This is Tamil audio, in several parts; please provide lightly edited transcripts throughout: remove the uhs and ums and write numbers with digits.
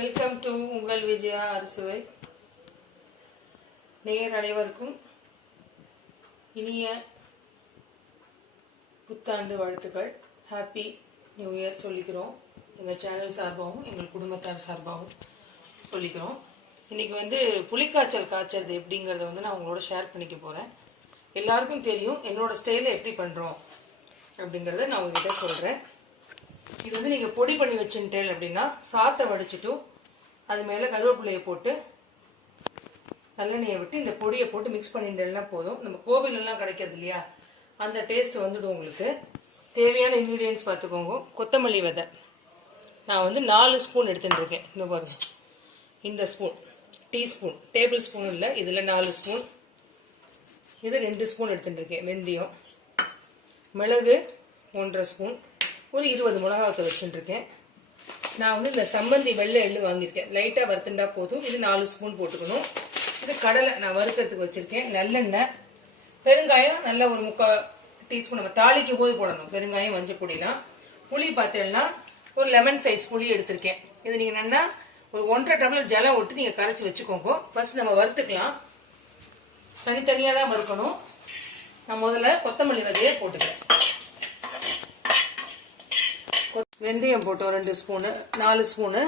வெல்கம் டு உங்கள் விஜயா அறுசுவை. நேயர் அனைவருக்கும் இனிய புத்தாண்டு வாழ்த்துக்கள். ஹாப்பி நியூ இயர் சொல்லிக்கிறோம். எங்கள் சேனல் சார்பாகவும் எங்கள் குடும்பத்தார் சார்பாகவும் சொல்லிக்கிறோம். இன்னைக்கு புளிக்காய்ச்சல் காய்ச்சறது எப்படிங்கிறத நான் உங்களோட ஷேர் பண்ணிக்க போகிறேன். எல்லாருக்கும் தெரியும் என்னோட ஸ்டைலில் எப்படி பண்ணுறோம் அப்படிங்கிறத நான் உங்ககிட்ட சொல்கிறேன். இது நீங்கள் பொடி பண்ணி வச்சுட்டேன் அப்படின்னா சாத்தை வடிச்சிட்டு அது மேலே கருவேப்பிலையை போட்டு நல்லெண்ணெயை விட்டு இந்த பொடியை போட்டு மிக்ஸ் பண்ணிட்டேன்னா போதும். நம்ம கோவிலெல்லாம் கிடைக்கிறது இல்லையா, அந்த டேஸ்ட் வந்துடும். உங்களுக்கு தேவையான இன்க்ரீடியன்ஸ் பார்த்துக்கோங்க. கொத்தமல்லி விதை நான் 4 ஸ்பூன் எடுத்துட்டு இருக்கேன். இந்த பாருங்க, இந்த ஸ்பூன் டீஸ்பூன், டேபிள் ஸ்பூன் இல்லை, இதில் 4 ஸ்பூன். இது 2 ஸ்பூன் எடுத்துட்டு இருக்கேன். வெந்தயம், மிளகு 1.5 ஸ்பூன், ஒரு 20 மிளகாவத்தை வச்சுட்டுருக்கேன். நான் இந்த சம்பந்தி வெள்ளை எள்ளு வாங்கியிருக்கேன். லைட்டாக வறுத்துண்டா போதும். இது 4 ஸ்பூன் போட்டுக்கணும். இது கடலை நான் வறுக்கிறதுக்கு வச்சுருக்கேன். நல்லெண்ணெய், பெருங்காயம் நல்ல ஒரு 3/4 டீஸ்பூன் நம்ம தாளிக்கும் போது போடணும். பெருங்காயம், மஞ்சள் பொடிலாம். புளி பார்த்தேன்னா ஒரு லெமன் சைஸ் புளி எடுத்திருக்கேன். இது நீங்கள் நல்லா ஒரு 1.5 டம்ளர் ஜலம் விட்டு நீங்கள் கரைச்சி வச்சுக்கோங்க. ஃபர்ஸ்ட் நம்ம வறுத்துக்கலாம். தனித்தனியாக தான் வறுக்கணும். நான் முதல்ல கொத்தமல்லி விதையை போட்டுக்கிறேன். வெந்தயம் போட்டோம் 2 ஸ்பூனு, 4 ஸ்பூனு,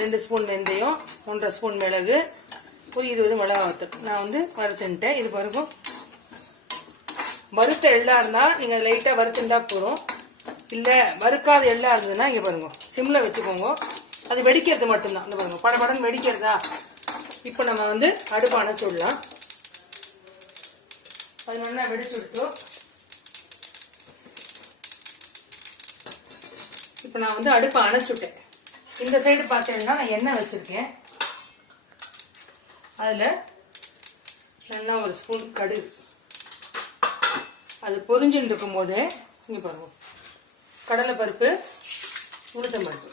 2 ஸ்பூன் வெந்தயம், 1.5 ஸ்பூன் மிளகு, ஒரு 20 மிளகா வத்தல் நான் வறுத்துட்டேன். இது பாருங்க, வறுத்த எள்ளா இருந்தா நீங்க லைட்டா வறுத்துட்டா போதும். இல்ல வறுக்காத எள்ளா இருந்ததுன்னா இங்க பாருங்க, சிம்ல வச்சுக்கோங்க. அது வெடிக்கிறது மட்டும்தான். இந்த பாருங்க, படபடன்னு வெடிக்கிறதா. இப்போ நம்ம அடுப்பு அணைச்சு விடலாம். அது நல்லா வெடிச்சு விட்டோம். இப்போ நான் அடுப்பை அணைச்சுட்டேன். இந்த சைடு பார்த்தீங்கன்னா நான் எண்ணெய் வச்சிருக்கேன். அதில் நல்லா ஒரு ஸ்பூன் கடுகு. அது பொரிஞ்சுட்டு இருக்கும் போதே இங்கே பாருங்க, கடலை பருப்பு, உளுத்தம் பருப்பு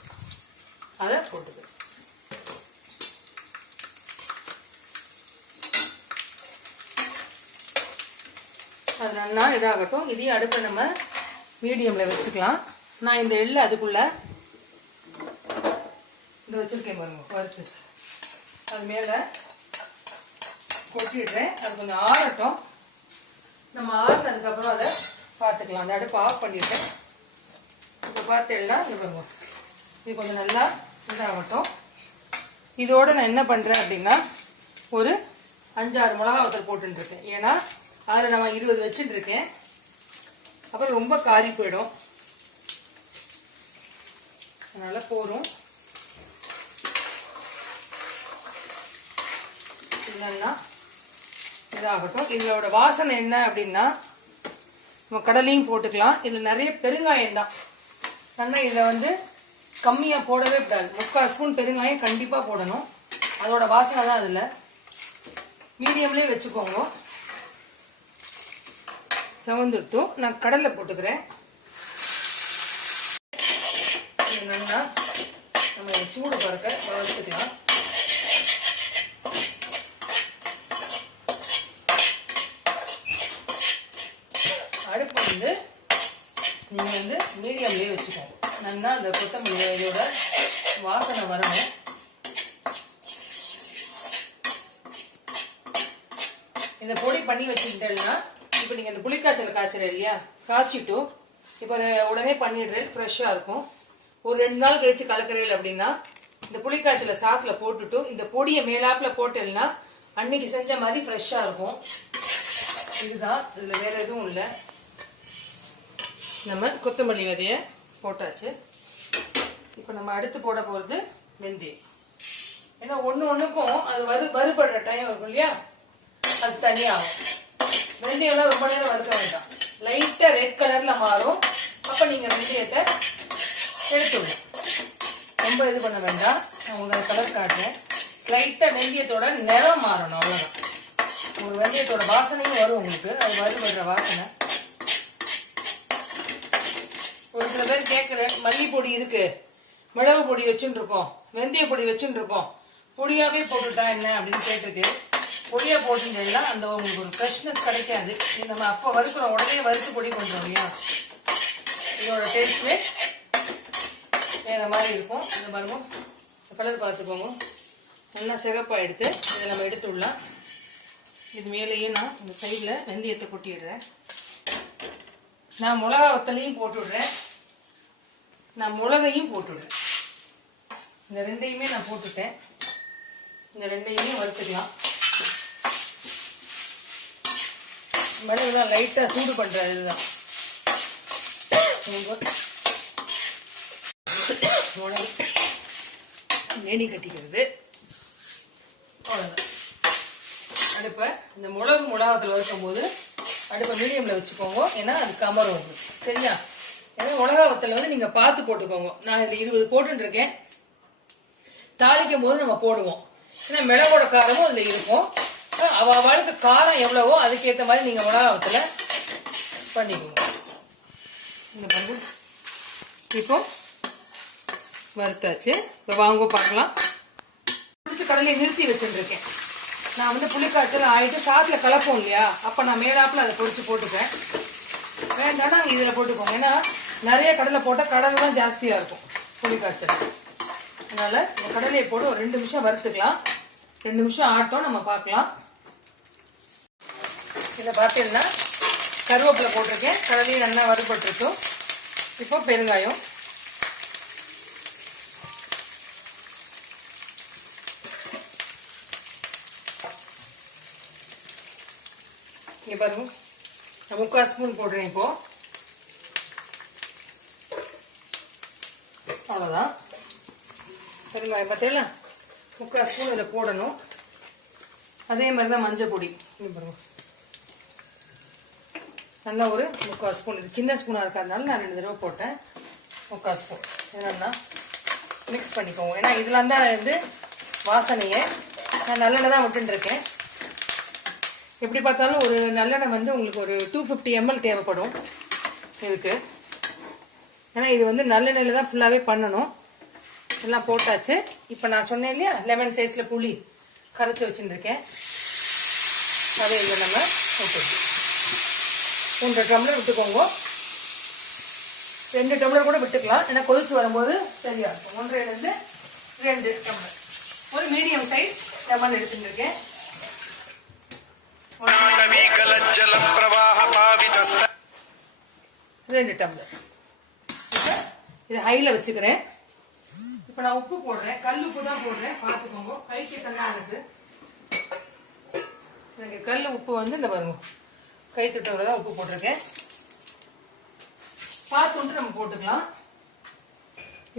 அதை போட்டுக்கிறேன். அது நல்லா இதாகட்டும். இதையும் அடுப்பை நம்ம மீடியமில் வச்சுக்கலாம். நான் இந்த எள்ளு அதுக்குள்ள இந்த வச்சிருக்கேன் பாருங்க, வறுத்து அது மேலே கொட்டிடுறேன். அது கொஞ்சம் ஆறட்டும். நம்ம ஆறுனதுக்கப்புறம் அதை பார்த்துக்கலாம். அந்த அடுப்பை ஆஃப் பண்ணிடுறேன். இப்போ பார்த்தேன்னா இது பாருங்க, இது கொஞ்சம் நல்லா இதாகட்டும். இதோட நான் என்ன பண்ணுறேன் அப்படின்னா ஒரு 5-6 மிளகா வத்தல் போட்டுருக்கேன். ஏன்னா அதில் நம்ம 20 வச்சுட்டு இருக்கேன். அப்புறம் ரொம்ப காரி போயிடும். அதனால போரும். இல்லைன்னா இதாகட்டும். இதோட வாசனை என்ன அப்படின்னா நம்ம கடலையும் போட்டுக்கலாம். இதில் நிறைய பெருங்காயம் தான். ஆனால் இதில் கம்மியாக போடவே கூடாது. 3/4 ஸ்பூன் பெருங்காயம் கண்டிப்பாக போடணும். அதோட வாசனை தான் அதில். மீடியம்லேயே வச்சுக்கோங்க. செவந்துட்டும் நான் கடலை போட்டுக்கிறேன். நல்லா நம்ம சூடு பறக்க வளர்த்துக்கலாம். அடுப்பு நீங்க மீடியம்லயே வச்சுக்கோங்க. நல்லா அந்த கொத்தமல்லி இதோட வாசனை வரணும். இந்த பொடி பண்ணி வச்சுக்கிட்டேன்னா இப்போ நீங்க இந்த புளிக்காய்ச்சல் காய்ச்சல் இல்லையா, காய்ச்சிட்டு இப்போ உடனே பண்ணிடுறேன். ஃப்ரெஷ்ஷா இருக்கும். ஒரு 2 நாள் கழிச்சு கலக்கிறீர்கள் அப்படின்னா இந்த புளிக்காய்ச்சல சாத்துல போட்டுட்டு இந்த பொடியை மேலாப்புல போட்டேன்னா அன்னைக்கு செஞ்ச மாதிரி ஃப்ரெஷ்ஷா இருக்கும். இதுதான், இதுல வேற எதுவும் இல்லை. நம்ம கொத்தமல்லி விதைய போட்டாச்சு. இப்போ நம்ம அடுத்து போட போறது வெந்தயம். ஏன்னா ஒண்ணுக்கும் அது வறுபடுற டைம் இருக்கும் இல்லையா, அது தனியாகும். வெந்தயம்லாம் ரொம்ப நேரம் வறுக்க வேண்டாம். லைட்டா ரெட் கலர்ல மாறும். அப்ப நீங்க வெந்தயத்தை எடுத்துடணும். ரொம்ப இது பண்ண வேண்டாம். நான் உங்களுக்கு கலர் காட்டுறேன். லைட்டா வெந்தயத்தோட நிறம் மாறணும், அவ்வளவுதான். ஒரு வெந்தயத்தோட வாசனையும் வரும் உங்களுக்கு. அது வறுபடுற வாசனை. ஒரு சில பேர் கேட்கிற, மல்லி பொடி இருக்கு, மிளகு பொடி வச்சுட்டு இருக்கோம், வெந்தய பொடி வச்சுட்டு இருக்கோம், பொடியாவே போட்டுட்டா என்ன அப்படின்னு கேட்டிருக்கு. பொடியா போட்டுட்டா அந்த உங்களுக்கு ஒரு ஃப்ரெஷ்னஸ் கிடைக்காது. நம்ம அப்போ வறுக்கிறோம், உடனே வறுத்து பொடி பண்றோம் இல்லையா, இதோட டேஸ்ட்மே வேற மாதிரி இருக்கும். இந்த பாருங்க, கலர் பார்த்துக்கோங்க. நல்லா சிகப்பாக எடுத்து இதை நம்ம எடுத்து விடலாம். இது மேலேயே நான் இந்த சைடில் வெந்தயத்தை கொட்டிடுறேன். நான் மிளகா வத்தலையும் போட்டுவிடுறேன், நான் மிளகையும் போட்டுவிடுறேன். இந்த ரெண்டையுமே நான் போட்டுட்டேன். இந்த ரெண்டையுமே வறுத்துக்கலாம். மிளகுதான் லைட்டாக சூடு பண்ணுறது. இதுதான் மிளகு நெனி கட்டிக்கிறது. அவ்வளோதான். அடுப்பை இந்த மிளகாத்தில் வறுக்கும் போது அடுப்பை மீடியமில் வச்சுக்கோங்க. ஏன்னா அது கமரும் உங்களுக்கு. சரியா? ஏன்னா மிளகா வத்தல் வந்து நீங்கள் பார்த்து போட்டுக்கோங்க. நான் இதில் 20 போட்டுருக்கேன். தாளிக்கும் போது நம்ம போடுவோம். ஏன்னா மிளகோட காரமும் அதில் இருக்கும். அவளுக்கு காரம் எவ்வளவோ அதுக்கேற்ற மாதிரி நீங்கள் மிளகா வத்தலை பண்ணிக்கோங்க. இந்த பங்கு இப்போ வறுத்தாச்சு. இப்போ வாங்க பார்க்கலாம். பிடிச்ச கடலையை நிறுத்தி வச்சுருக்கேன். நான் வந்து புளிக்காய்ச்சல் ஆகிட்டு சாத்தில் கலப்போம் இல்லையா, அப்போ நான் மேலாப்பில் அதை பொடிச்சு போட்டுப்பேன். வேண்டாம்னா இதில் போட்டுக்கோங்க. ஏன்னா நிறைய கடலை போட்டால் கடலை தான் ஜாஸ்தியாக இருக்கும் புளிக்காய்ச்சல். அதனால் இந்த கடலையை போட்டு ஒரு 2 நிமிஷம் வறுத்துக்கலாம். 2 நிமிஷம் ஆட்டம் நம்ம பார்க்கலாம். இதில் பார்த்தீங்கன்னா கருவேப்பிலை போட்டிருக்கேன். கடலையும் நல்லா வறுபட்டுருக்கும். இப்போ பெருங்காயம், இங்கே பாருங்க, நான் 3/4 ஸ்பூன் போடுறேன். இப்போ அவ்வளோதான். பெருங்காயம் பார்த்தீங்களா, 3/4 ஸ்பூன் இதில் போடணும். அதே மாதிரி தான் மஞ்சள் பொடி. இங்கே பாருங்க, நல்லா ஒரு 3/4 ஸ்பூன். இது சின்ன ஸ்பூனாக இருக்கிறதுனால நான் 2 தடவை போட்டேன். 3/4 ஸ்பூன் என்னன்னா மிக்ஸ் பண்ணிக்கோங்க. ஏன்னா இதெல்லாம் தான் வந்து வாசனையை. நான் நல்லெண்ணெய் தான் விட்டுருக்கேன். எப்படி பார்த்தாலும் ஒரு நல்லெண்ணெய் வந்து உங்களுக்கு ஒரு 250 ml தேவைப்படும் இதுக்கு. ஏன்னா இது வந்து நல்லெண்ணெயில் தான் ஃபுல்லாகவே பண்ணணும். எல்லாம் போட்டாச்சு. இப்போ நான் சொன்னேன் இல்லையா, லெமன் சைஸில் புளி கரைச்சி வச்சுருக்கேன். அதே இல்லை நம்ம விட்டுருக்கோம். 1 டம்ளர் விட்டுக்கோங்க. 2 டம்ளர் கூட விட்டுக்கலாம். ஏன்னா கொதிச்சு வரும்போது சரியா இருக்கும். 1.5 2 டம்ளர். ஒரு மீடியம் சைஸ் லெமன் எடுத்துட்டு இருக்கேன். 2 டம்ளர். இது ஹைல வச்சுக்கிறேன். இப்போ நான் உப்பு போடுறேன். கல் உப்பு தான் போடுறேன், பார்த்துக்கோங்க. கைக்கு தண்ணி எனக்கு கல் உப்பு வந்து இந்த பாருங்க, கை தொட்டவரை உப்பு போட்டிருக்கேன். பார்த்துட்டு நம்ம போட்டுக்கலாம்.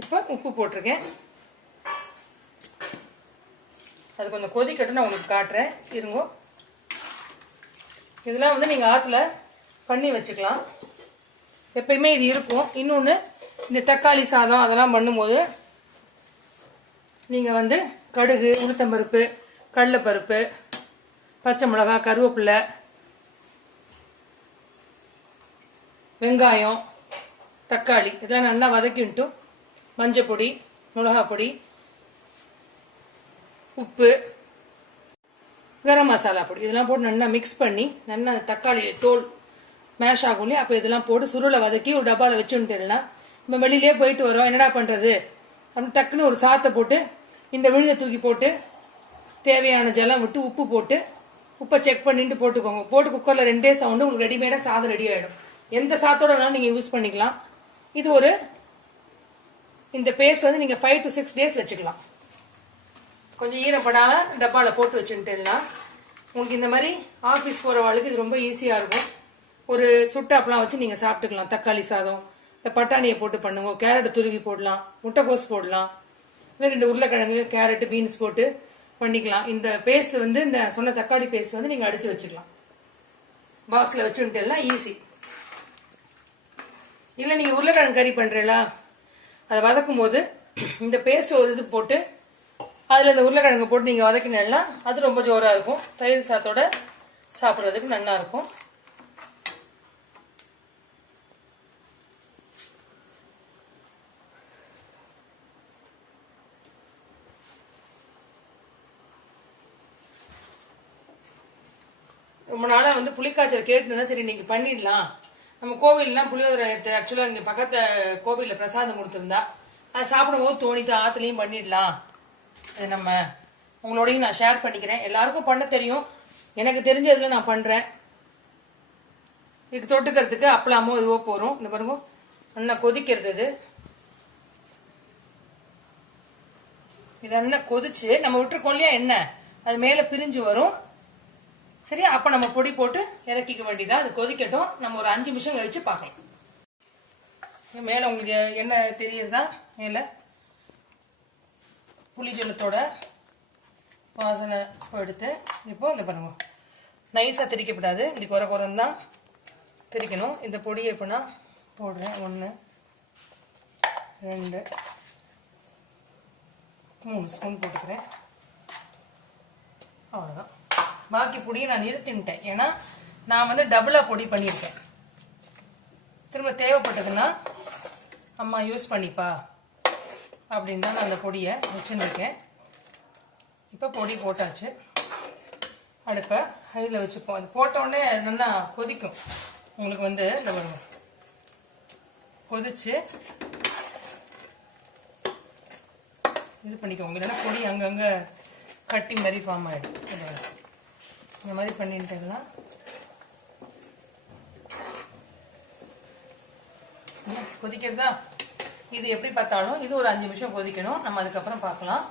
இப்போ உப்பு போட்டிருக்கேன். அது கொஞ்சம் கொதிக்கட்டு நான் உங்களுக்கு காட்டுறேன். இருங்கோ. இதெல்லாம் வந்து நீங்கள் ஆற்றுல பண்ணி வச்சுக்கலாம். எப்பயுமே இது இருக்கும். இன்னொன்று, இந்த தக்காளி சாதம் அதெல்லாம் பண்ணும்போது நீங்கள் வந்து கடுகு, உளுத்தம்பருப்பு, கடலைப்பருப்பு, பச்சை மிளகாய், கருவேப்பிலை, வெங்காயம், தக்காளி இதெல்லாம் நல்லா வதக்கிட்டு மஞ்சள் பொடி, மிளகாய் பொடி, உப்பு, கரம் மசாலா பொடி இதெல்லாம் போட்டு நல்லா மிக்ஸ் பண்ணி நல்லா தக்காளி தோல் மேஷ் ஆகும் இல்லையா, அப்போ இதெல்லாம் போட்டு சுருளை வதக்கி ஒரு டப்பாவில் வச்சுட்டுலாம் நம்ம வெளியிலே போயிட்டு வரோம், என்னடா பண்ணுறது அப்படின்னு டக்குன்னு ஒரு சாத்தை போட்டு இந்த விழுதை தூக்கி போட்டு தேவையான ஜலம் விட்டு உப்பு போட்டு உப்பை செக் பண்ணிட்டு போட்டுக்கோங்க. போட்டு குக்கரில் 2 சவுண்டு உங்களுக்கு ரெடிமேடாக சாதம் ரெடி ஆகிடும். எந்த சாத்தோட வேணாலும் நீங்கள் யூஸ் பண்ணிக்கலாம். இது ஒரு இந்த பேஸ்ட் வந்து நீங்கள் 5 to 6 days வச்சுக்கலாம். கொஞ்சம் ஈரப்படாம டப்பாவில் போட்டு வச்சுட்டுனா உங்களுக்கு இந்த மாதிரி ஆஃபீஸ் போகிற வாழ்க்கை இது ரொம்ப ஈஸியாக இருக்கும். ஒரு சுட்டாப்பெலாம் வச்சு நீங்கள் சாப்பிட்டுக்கலாம். தக்காளி சாதம், இந்த பட்டாணியை போட்டு பண்ணுங்க. கேரட்டை துருவி போடலாம், முட்டைக்கோஸ் போடலாம், இல்லை 2 உருளைக்கிழங்கு, கேரட்டு, பீன்ஸ் போட்டு பண்ணிக்கலாம். இந்த பேஸ்ட் வந்து இந்த சொன்ன தக்காளி பேஸ்ட் வந்து நீங்கள் அடித்து வச்சுக்கலாம். பாக்ஸில் வச்சுட்டுலாம் ஈஸி. இல்லை நீங்கள் உருளைக்கிழங்கு கறி பண்ணுறீங்களா, அதை வதக்கும் போது இந்த பேஸ்ட் ஒரு இது போட்டு அதில் இந்த உருளைக்கிழங்கு போட்டு நீங்கள் வதக்கினா அது ரொம்ப ஜோராக இருக்கும். தயிர் சாத்தோட சாப்பிட்றதுக்கு நல்லா இருக்கும். ரொம்ப நாளாக வந்து புளிக்காய்ச்சல் கேட்டுருந்தா சரி இன்னைக்கு பண்ணிடலாம். நம்ம கோவில்லாம் புளியோதரை ஆக்சுவலாக இங்கே பக்கத்து கோவிலில் பிரசாதம் கொடுத்துருந்தா அதை சாப்பிடும் போது தோணித்து ஆற்றுலையும் பண்ணிடலாம் இது நம்ம உங்களோடையும் நான் ஷேர் பண்ணிக்கிறேன். எல்லாருக்கும் பண்ண தெரியும், எனக்கு தெரிஞ்சதுல நான் பண்றேன். இதுக்கு தொட்டுக்கிறதுக்கு அப்பளாமோ இதுவோ போறோம். இந்த பாருங்க நல்லா கொதிக்கிறது. இது நல்லா கொதிச்சு நம்ம விட்டுருக்கோம் இல்லையா எண்ணெய், அது மேல பிரிஞ்சு வரும். சரியா, அப்ப நம்ம பொடி போட்டு இறக்கிக்க வேண்டியதா. அது கொதிக்கட்டும், நம்ம ஒரு 5 நிமிஷம் கழிச்சு பார்க்கலாம். மேல உங்களுக்கு என்ன தெரியுதா, மேல புளிஜலத்தோட வாசனை எடுத்து இப்போ இந்த பாருங்க நைஸா திரிக்கப்படாது, இப்படி குறை குறைன்னு தான் திரிக்கணும். இந்த பொடியை இப்போ நான் போடுறேன். 1 2 3 ஸ்பூன் போட்டுக்கிறேன். அவ்வளோதான். பாக்கி பொடியை நான் நிறுத்தின்ட்டேன், ஏன்னா நான் வந்து டபுளா பொடி பண்ணியிருக்கேன். திரும்ப தேவைப்பட்டதுன்னா அம்மா யூஸ் பண்ணிப்பா அப்படின்னு தான் நான் அந்த பொடியை வச்சுருக்கேன். இப்போ பொடி போட்டாச்சு. அடுப்பை ஹையில் வச்சுப்போம். அது போட்டோடனே நல்லா கொதிக்கும். உங்களுக்கு வந்து இந்த வரும் கொதிச்சு இது பண்ணிக்கோங்க, இல்லைன்னா பொடி அங்கங்கே கட்டி மாதிரி ஃபார்ம் ஆகிடும். இந்த மாதிரி பண்ணிட்டேன்னா கொதிக்கிறதா. இது எப்படி பார்த்தாலும் இது ஒரு 5 நிமிஷம் கொதிக்கணும். நம்ம அதுக்கப்புறம் பார்க்கலாம்.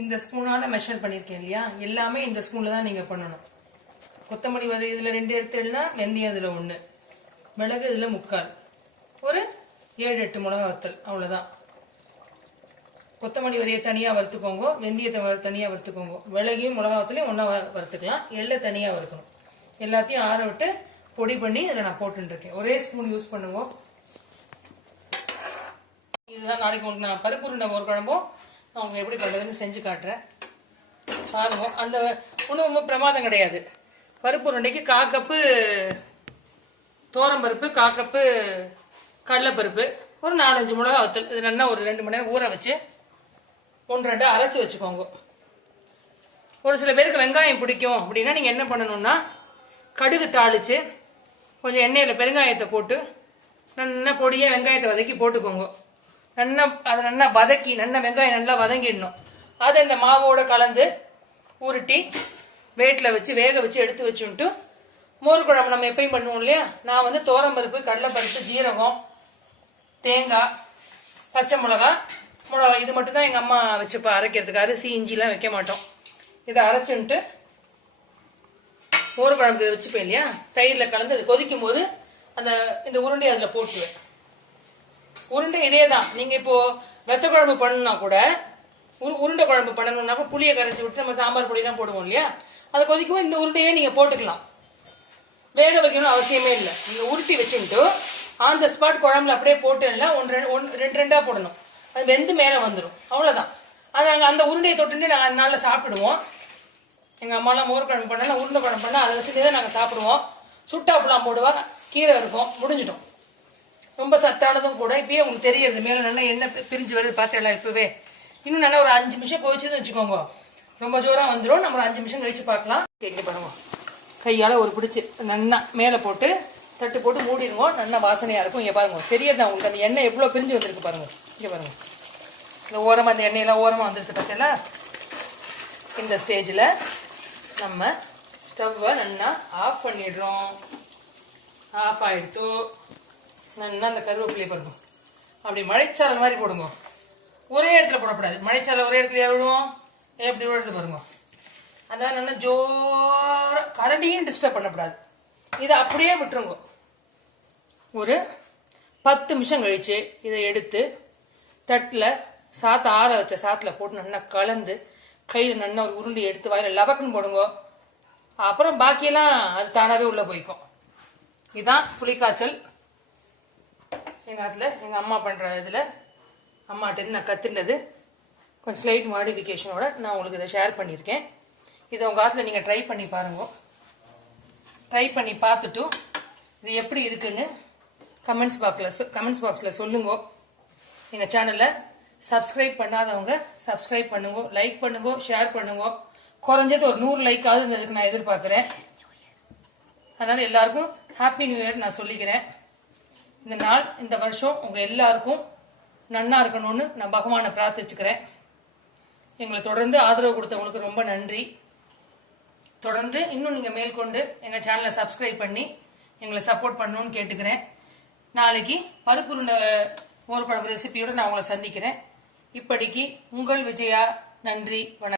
இந்த ஸ்பூனால மெஷர் பண்ணியிருக்கேன் இல்லையா, எல்லாமே இந்த ஸ்பூன்ல தான் நீங்க பண்ணணும். கொத்தமல்லி விதை இதுல 2 எடுத்துடனா, வெந்தயம் இதுல 1, மிளகு இதுல 3/4, ஒரு 7-8 மிளகா வத்தல், அவ்வளவுதான். கொத்தமல்லி விதையை தனியா வறுத்துக்கோங்க, வெந்தயத்தை தனியா வறுத்துக்கோங்க, மிளகையும் மிளகா வத்தலையும் ஒன்னா வறுத்துக்கலாம், எள்ளை தனியா வறுக்கணும். எல்லாத்தையும் ஆற விட்டு பொடி பண்ணி இதுல நான் போட்டு இருக்கேன். ஒரே ஸ்பூன் யூஸ் பண்ணுங்க. இதுதான் நாளைக்கு உங்களுக்கு நான் பருப்பு உருண்டை ஒரு குழம்பும் அவங்க எப்படி பண்றதுன்னு செஞ்சு காட்டுறேன் பாருங்க. அந்த ஒன்றும் ரொம்ப பிரமாதம் கிடையாது. பருப்பு உருண்டைக்கு 1/4 கப்பு தோரம்பருப்பு, 1/4 கப்பு கடலைப்பருப்பு, ஒரு 4-5 மிளகா வத்தல், இது நல்லா ஒரு 2 மணி நேரம் ஊற வச்சு 1-2 அரைச்சி வச்சுக்கோங்க. ஒரு சில பேருக்கு வெங்காயம் பிடிக்கும் அப்படின்னா நீங்க என்ன பண்ணணும்னா, கடுகு தாளிச்சு கொஞ்சம் எண்ணெயில பெருங்காயத்தை போட்டு நல்லா பொடியா வெங்காயத்தை வதக்கி போட்டுக்கோங்க. நல்லா அதை நல்லா வதக்கி, நல்லா வெங்காயம் நல்லா வதங்கிடணும். அதை இந்த மாவோட கலந்து உருட்டி வேட்டில் வச்சு வேக வச்சு எடுத்து வச்சுட்டு, மோர் குழம்பு நம்ம எப்பயும் பண்ணுவோம் இல்லையா, நான் வந்து தோரம்பருப்பு, கடலைப்பருப்பு, ஜீரகம், தேங்காய், பச்சை மிளகா, இது மட்டும் தான் எங்கள் அம்மா வச்சுப்பா அரைக்கிறதுக்கு. அரிசி இஞ்சிலாம் வைக்க மாட்டோம். இதை அரைச்சுன்ட்டு மோர் குழம்பு வச்சுப்பேன் இல்லையா, தயிரில் கலந்து அது கொதிக்கும் போது இந்த உருண்டையை அதில் போட்டுவேன். உருண்டை இதே தான். நீங்க இப்போ வெத்த குழம்பு பண்ணணும்னா கூட, உருண்டை குழம்பு பண்ணணும்னா கூட புளியை கரைச்சி விட்டு நம்ம சாம்பார் பொடியெல்லாம் போடுவோம் இல்லையா, அதை கொதிக்கும் இந்த உருண்டையே நீங்க போட்டுக்கலாம். வேக வைக்கணும் அவசியமே இல்லை. நீங்க உருட்டி வச்சுட்டு ஆன் த ஸ்பாட் குழம்புல அப்படியே போட்டு 2 போடணும். அது வெந்து மேல வந்துடும், அவ்வளவுதான். அது அந்த உருண்டையை தொட்டு நாங்கள் நாளில் சாப்பிடுவோம். எங்க அம்மாலாம் மோர் குழம்பு பண்ணா, உருண்டை குழம்பு பண்ணா அதை வச்சுட்டு நாங்கள் சாப்பிடுவோம். சுட்டாப்புலாம் போடுவா, கீரை இருக்கும், முடிஞ்சிடும். ரொம்ப சத்தானதும் கூட. இப்பயே உங்களுக்கு தெரியுது மேல நல்லா எண்ணெய் பிரிஞ்சு வருது, பார்த்தேன் இப்பவே. இன்னும் நல்லா ஒரு 5 நிமிஷம் கோவிச்சுன்னு வச்சுக்கோங்க, ரொம்ப ஜோரா வந்துடும். நம்ம ஒரு 5 நிமிஷம் கழிச்சு பார்க்கலாம். கேட்க பண்ணுவோம். கையால ஒரு பிடிச்சி நல்லா மேல போட்டு தட்டு போட்டு மூடிடுவோம். நல்லா வாசனையா இருக்கும். இங்க பாருங்க, தெரியுது உங்களுக்கு அந்த எண்ணெய் எவ்வளவு பிரிஞ்சு வந்திருக்கு பாருங்க. இங்க பாருங்க, இந்த ஓரமா அந்த எண்ணெயெல்லாம் ஓரமா வந்துருக்கு பார்த்தீங்களா. இந்த ஸ்டேஜ்ல நம்ம ஸ்டவ்வை நல்லா ஆஃப் பண்ணிடுறோம். ஆஃப் ஆயிடுத்து. நல்லா அந்த கருவேப்பிலையை பாருங்க, அப்படி மழைச்சாரல் மாதிரி போடுங்க. ஒரே இடத்துல போடக்கூடாது. மழைச்சாரல் ஒரே இடத்துல விழுவோம், எப்படி விழுறது பாருங்க. அதான் நல்லா ஜோர கரண்டியும் டிஸ்டர்ப் பண்ணக்கூடாது. இதை அப்படியே விட்டுருங்க. ஒரு 10 நிமிஷம் கழிச்சு இதை எடுத்து தட்டில் சாத்தை ஆற வச்ச சாத்தில் போட்டு நல்லா கலந்து கையில் நல்லா ஒரு உருண்டை எடுத்து வாயில லபக்குன்னு போடுங்க. அப்புறம் பாக்கியெல்லாம் அது தானாகவே உள்ளே போய்க்கும். இதுதான் புளிக்காய்ச்சல். எங்கள் ஆற்றுல எங்கள் அம்மா பண்ணுற இதில் அம்மாட்டேருந்து நான் கற்றுனது கொஞ்சம் ஸ்லைட் மாடிஃபிகேஷனோட நான் உங்களுக்கு இதை ஷேர் பண்ணியிருக்கேன். இதை உங்கள் ஆற்றுல நீங்கள் ட்ரை பண்ணி பாருங்க. ட்ரை பண்ணி பார்த்துட்டு இது எப்படி இருக்குன்னு கமெண்ட்ஸ் பாக்ஸில் சொல்லுங்க. எங்கள் சேனலை சப்ஸ்கிரைப் பண்ணாதவங்க சப்ஸ்கிரைப் பண்ணுங்க, லைக் பண்ணுங்க, ஷேர் பண்ணுங்க. குறைஞ்சது ஒரு 100 லைக்காவது இருந்ததுக்கு நான் எதிர்பார்க்குறேன். அதனால் எல்லாருக்கும் ஹாப்பி நியூ இயர் நான் சொல்லிக்கிறேன். இந்த நாள் இந்த வருஷம் உங்கள் எல்லாருக்கும் நன்னா இருக்கணும்னு நான் பகவானை பிரார்த்திச்சுக்கிறேன். எங்களை தொடர்ந்து ஆதரவு கொடுத்தவங்களுக்கு ரொம்ப நன்றி. தொடர்ந்து இன்னும் நீங்கள் மேற்கொண்டு எங்கள் சேனலை சப்ஸ்கிரைப் பண்ணி எங்களை சப்போர்ட் பண்ணணும்னு கேட்டுக்கிறேன். நாளைக்கு பருப்பு உருண்டை மோர் குழம்பு ரெசிபியோடு நான் உங்களை சந்திக்கிறேன். இப்படிக்கு உங்கள் விஜயா. நன்றி, வணக்கம்.